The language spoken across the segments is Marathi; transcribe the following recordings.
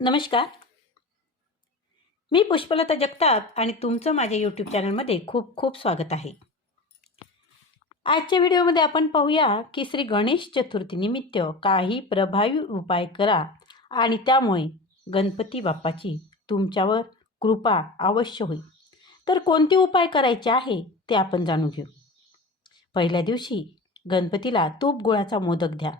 नमस्कार. मी पुष्पलता जगताप आणि तुमचं माझ्या यूट्यूब चॅनलमध्ये खूप खूप स्वागत आहे. आजच्या व्हिडिओमध्ये आपण पाहूया की श्री गणेश चतुर्थीनिमित्त काही प्रभावी उपाय करा आणि त्यामुळे गणपती बाप्पाची तुमच्यावर कृपा अवश्य होईल. तर कोणते उपाय करायचे आहे ते आपण जाणून घेऊ. पहिल्या दिवशी गणपतीला तूप गुळाचा मोदक द्या.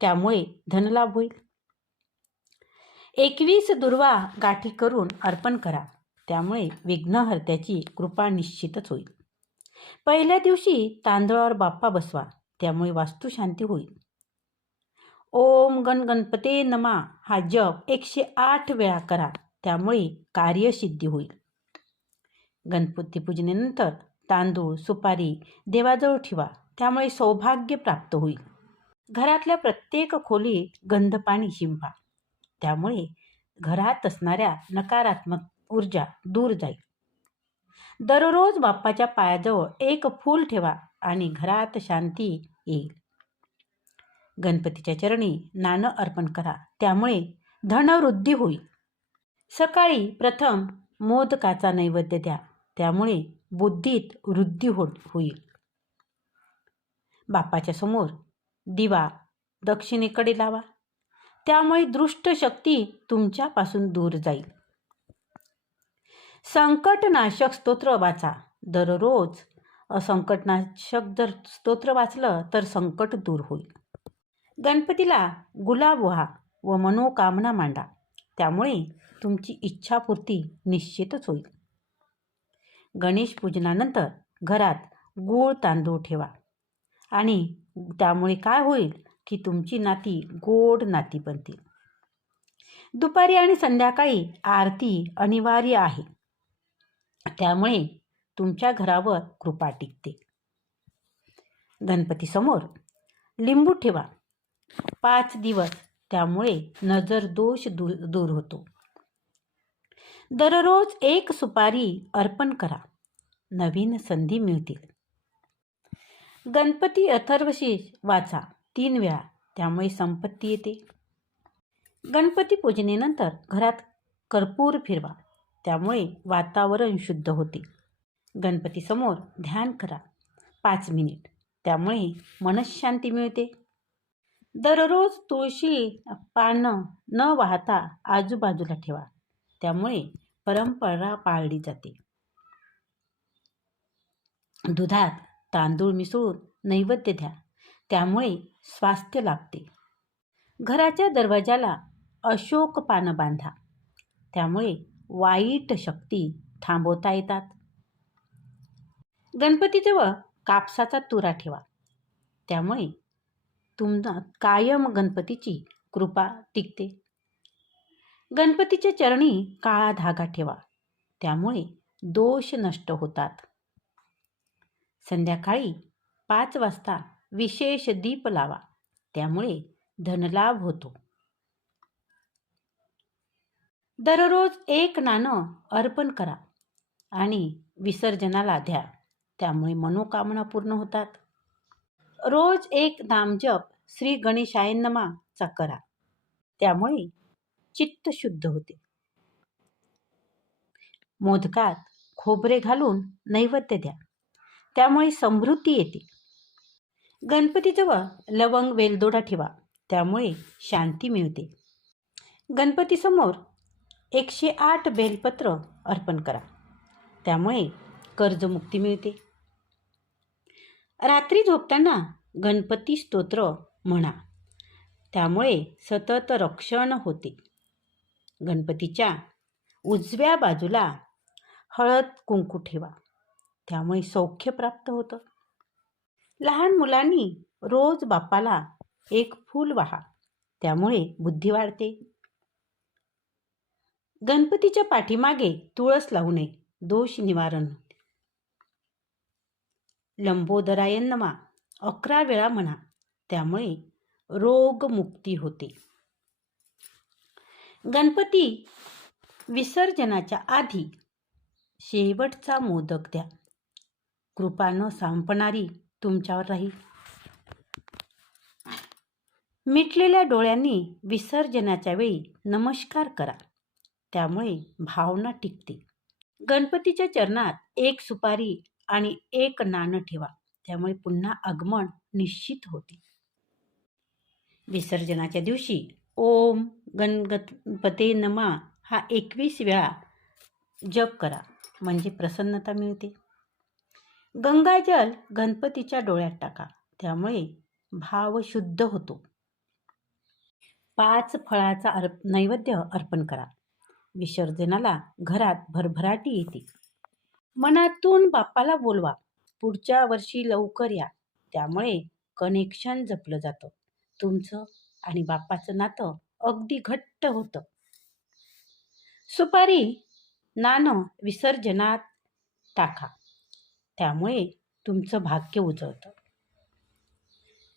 त्यामुळे धनलाभ होईल. एकवीस दुर्वा गाठी करून अर्पण करा. त्यामुळे विघ्नहर्त्याची कृपा निश्चितच होईल. पहिल्या दिवशी तांदळावर बाप्पा बसवा. त्यामुळे वास्तुशांती होईल. ओम गण गणपते नमा. हा जप एकशे आठ वेळा करा. त्यामुळे कार्यसिद्धी होईल. गणपती पूजनेनंतर तांदूळ सुपारी देवाजवळ ठेवा. त्यामुळे सौभाग्य प्राप्त होईल. घरातल्या प्रत्येक खोलीत गंधपाणी शिंपा. त्यामुळे घरात असणाऱ्या नकारात्मक ऊर्जा दूर जाईल. दररोज बाप्पाच्या पायाजवळ एक फूल ठेवा आणि घरात शांती येईल. गणपतीच्या चरणी नाणं अर्पण करा त्यामुळे धनवृद्धी होईल. सकाळी प्रथम मोदकाचा नैवेद्य द्या त्यामुळे बुद्धीत वृद्धी हो होईल. बाप्पाच्या समोर दिवा दक्षिणेकडे लावा. त्यामुळे दृष्ट शक्ती तुमच्यापासून दूर जाईल. संकटनाशक स्तोत्र वाचा. दररोज संकटनाशक जर स्तोत्र वाचलं तर संकट दूर होईल. गणपतीला गुलाब व्हा व मनोकामना मांडा. त्यामुळे तुमची इच्छापूर्ती निश्चितच होईल. गणेश पूजनानंतर घरात गूळ तांदूळ ठेवा. आणि त्यामुळे काय होईल? की तुमची नाती गोड नाती बनतील दुपारी आणि संध्याकाळी आरती अनिवार्य आहे. त्यामुळे तुमच्या घरावर कृपा टिकते. गणपतीसमोर लिंबू ठेवा. पाच दिवस त्यामुळे नजर दोष दूर दूर होतो. दररोज एक सुपारी अर्पण करा. नवीन संधी मिळतील. गणपती अथर्वशीष वाचा. तीन वेळा त्यामुळे संपत्ती येते. गणपती पूजनेनंतर घरात कर्पूर फिरवा त्यामुळे वातावरण शुद्ध होते. गणपतीसमोर ध्यान करा पाच मिनिट त्यामुळे मनशांती मिळते. दररोज तुळशी पानं न वाहता आजूबाजूला ठेवा त्यामुळे परंपरा पाळली जाते. दुधात तांदूळ मिसळून नैवेद्य द्या त्यामुळे स्वास्थ्य लाभते. घराच्या दरवाजाला अशोक पानं बांधा. त्यामुळे वाईट शक्ती थांबवता येतात. गणपतीजवळ कापसाचा तुरा ठेवा. त्यामुळे तुमचा कायम गणपतीची कृपा टिकते. गणपतीच्या चरणी काळा धागा ठेवा. त्यामुळे दोष नष्ट होतात. संध्याकाळी पाच वाजता विशेष दीप लावा. त्यामुळे धनलाभ होतो. दररोज एक नाणं अर्पण करा आणि विसर्जनाला द्या. त्यामुळे मनोकामना पूर्ण होतात. रोज एक नामजप श्री गणेशायनमाचा करा. त्यामुळे चित्त शुद्ध होते. मोदकात खोबरे घालून नैवेद्य द्या. त्यामुळे समृद्धी येते. गणपतीजवळ लवंग वेलदोडा ठेवा. त्यामुळे शांती मिळते. गणपतीसमोर एकशे आठ बेलपत्र अर्पण करा. त्यामुळे कर्जमुक्ती मिळते. रात्री झोपताना गणपती स्तोत्र म्हणा. त्यामुळे सतत रक्षण होते. गणपतीच्या उजव्या बाजूला हळद कुंकू ठेवा. त्यामुळे सौख्य प्राप्त होतं. लहान मुलांनी रोज बाप्पाला एक फूल वाहा त्यामुळे बुद्धी वाढते. गणपतीच्या पाठीमागे तुळस लावू नये दोष निवारण. लंबोदरायनमा अकरा वेळा म्हणा त्यामुळे रोगमुक्ती होते. गणपती विसर्जनाच्या आधी शेवटचा मोदक द्या. कृपा न तुमच्यावर राहील. मिटलेल्या डोळ्यांनी विसर्जनाच्या वेळी नमस्कार करा. त्यामुळे भावना टिकते. गणपतीच्या चरणात एक सुपारी आणि एक नाणं ठेवा. त्यामुळे पुन्हा आगमन निश्चित होते. विसर्जनाच्या दिवशी ओम गणगणपते नमा हा एकवीस वेळा जप करा. म्हणजे प्रसन्नता मिळते. गंगाजल गणपतीच्या डोळ्यात टाका. त्यामुळे भाव शुद्ध होतो. पाच फळाचा अर्प नैवेद्य अर्पण करा. विसर्जनाला घरात भरभराटी येते. मनातून बाप्पाला बोलवा पुढच्या वर्षी लवकर या. त्यामुळे कनेक्शन जपलं जातं. तुमचं आणि बाप्पाचं नातं अगदी घट्ट होतं. सुपारी नाणं विसर्जनात टाका. त्यामुळे तुमचं भाग्य उजळतं.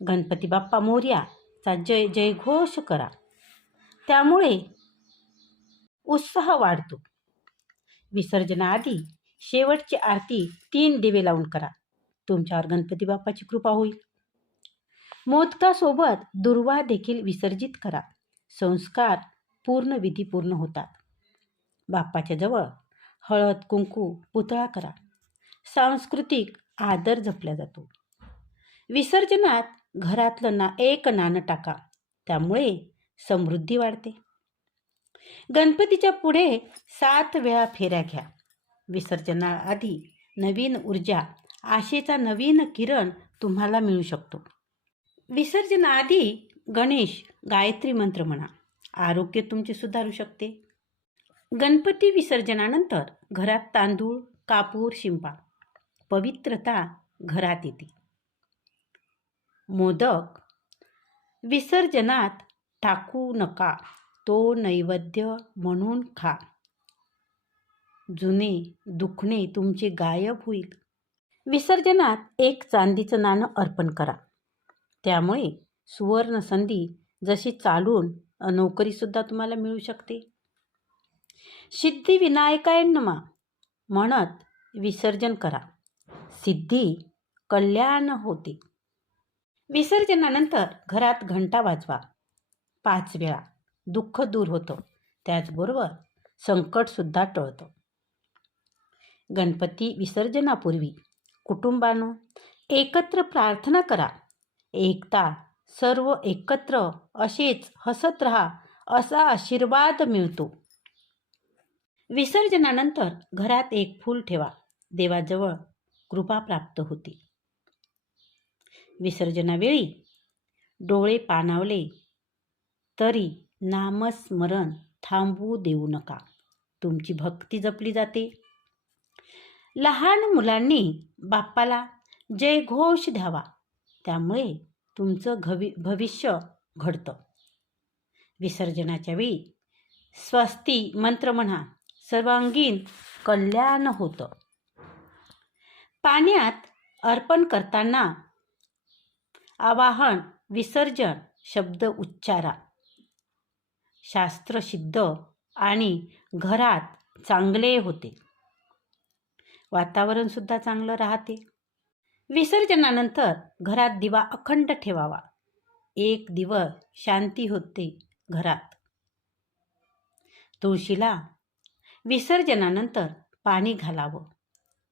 गणपती बाप्पा मोर्याचा जय जयघोष करा. त्यामुळे उत्साह वाढतो. विसर्जनाआधी शेवटची आरती तीन दिवे लावून करा. तुमच्यावर गणपती बाप्पाची कृपा होईल. मोदकासोबत दुर्वा देखील विसर्जित करा. संस्कार पूर्ण विधी पूर्ण होतात. बाप्पाच्या जवळ हळद कुंकू पुतळा करा. सांस्कृतिक आदर जपला जातो. विसर्जनात घरातलं ना एक नाणं टाका त्यामुळे समृद्धी वाढते. गणपतीच्या पुढे सात वेळा फेऱ्या घ्या. विसर्जनाआधी नवीन ऊर्जा आशेचा नवीन किरण तुम्हाला मिळू शकतो. विसर्जनाआधी गणेश गायत्री मंत्र म्हणा आरोग्य तुमचे सुधारू शकते. गणपती विसर्जनानंतर घरात तांदूळ कापूर शिंपा पवित्रता घरात येते. मोदक विसर्जनात टाकू नका तो नैवेद्य म्हणून खा. जुने दुखणे तुमचे गायब होईल. विसर्जनात एक चांदीचं नाणं अर्पण करा. त्यामुळे सुवर्ण संधी जशी चालून नोकरीसुद्धा तुम्हाला मिळू शकते. सिद्धिविनायकाय नमा म्हणत विसर्जन करा. सिद्धी कल्याण होते. विसर्जनानंतर घरात घंटा वाजवा. पाच वेळा दुःख दूर होतं. त्याचबरोबर संकटसुद्धा टळतं. गणपती विसर्जनापूर्वी कुटुंबानं एकत्र प्रार्थना करा. एकता सर्व एकत्र असेच हसत राहा असा आशीर्वाद मिळतो. विसर्जनानंतर घरात एक फूल ठेवा. देवाजवळ कृपा प्राप्त होते. विसर्जनावेळी डोळे पाणावले तरी नामस्मरण थांबवू देऊ नका. तुमची भक्ती जपली जाते. लहान मुलांनी बाप्पाला जय घोष द्यावा. त्यामुळे तुमचं घवी भविष्य घडतं. विसर्जनाच्या वेळी स्वस्ती मंत्र म्हणा सर्वांगीण कल्याण होतं. पाण्यात अर्पण करताना आवाहन विसर्जन शब्द उच्चारा. शास्त्रसिद्ध आणि घरात चांगले होते. वातावरणसुद्धा चांगलं राहते. विसर्जनानंतर घरात दिवा अखंड ठेवावा. एक दिवस शांती होते घरात. तुळशीला विसर्जनानंतर पाणी घालावं.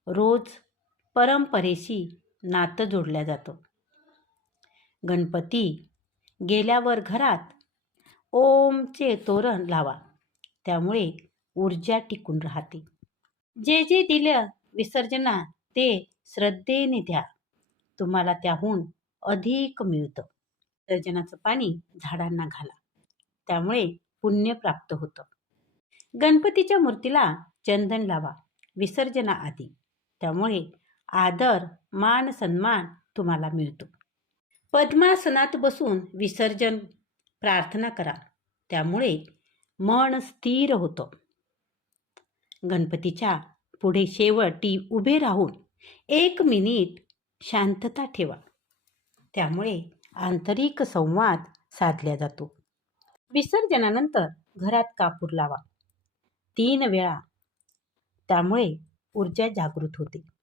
रोज परंपरेशी नातं जोडल्या जातं. गणपती गेल्यावर घरात ओमचे तोरण लावा त्यामुळे ऊर्जा टिकून राहते. जे जे दिलं विसर्जना ते श्रद्धेने द्या. तुम्हाला त्याहून अधिक मिळतं. विसर्जनाचं पाणी झाडांना घाला. त्यामुळे पुण्य प्राप्त होतं. गणपतीच्या मूर्तीला चंदन लावा विसर्जना आधी त्यामुळे आदर मान सन्मान तुम्हाला मिळतो. पद्मासनात बसून विसर्जन प्रार्थना करा. त्यामुळे मन स्थिर होतं. गणपतीच्या पुढे शेवटी उभे राहून एक मिनिट शांतता ठेवा. त्यामुळे आंतरिक संवाद साधला जातो. विसर्जनानंतर घरात कापूर लावा. तीन वेळा. त्यामुळे ऊर्जा जागृत होते.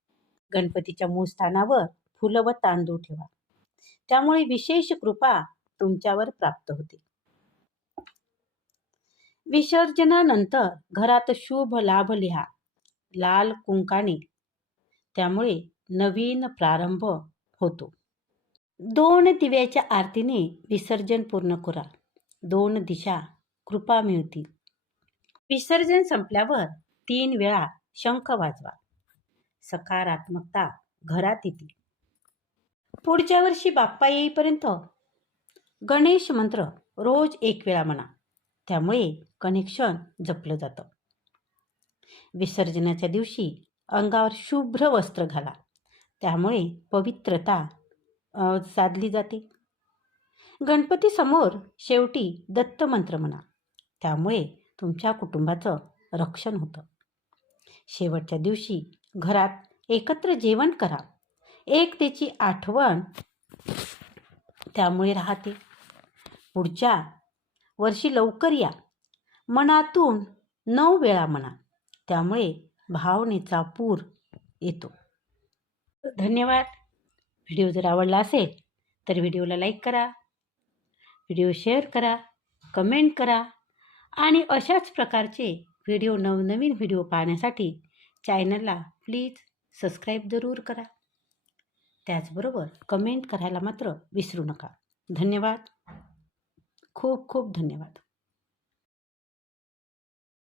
गणपतीच्या मूळ स्थानावर फुलं व तांदूळ ठेवा. त्यामुळे विशेष कृपा तुमच्यावर प्राप्त होते. विसर्जनानंतर घरात शुभ लाभ लिहा. लाल कुंकाने त्यामुळे नवीन प्रारंभ होतो. दोन दिव्याच्या आरतीने विसर्जन पूर्ण करा. दोन दिशा कृपा मिळतील. विसर्जन संपल्यावर तीन वेळा शंख वाजवा. सकारात्मकता घरात येते. पुढच्या वर्षी बाप्पा येईपर्यंत गणेश मंत्र रोज एक वेळा म्हणा. त्यामुळे कनेक्शन जपलं जातं. विसर्जनाच्या दिवशी अंगावर शुभ्र वस्त्र घाला. त्यामुळे पवित्रता साधली जाते. गणपतीसमोर शेवटी दत्त मंत्र म्हणा. त्यामुळे तुमच्या कुटुंबाचं रक्षण होतं. शेवटच्या दिवशी घरात एकत्र जेवण करा. एकतेची आठवण त्यामुळे राहते. पुढच्या वर्षी लवकर या. मनातून नऊ वेळा म्हणा. त्यामुळे भावनेचा पूर येतो. धन्यवाद. व्हिडिओ जर आवडला असेल तर व्हिडिओला लाईक करा. व्हिडिओ शेअर करा. कमेंट करा. आणि अशाच प्रकारचे व्हिडिओ नवनवीन व्हिडिओ पाहण्यासाठी चॅनलला प्लीज सबस्क्राईब जरूर करा. त्याचबरोबर कमेंट करायला मात्र विसरू नका. धन्यवाद. खूप खूप धन्यवाद.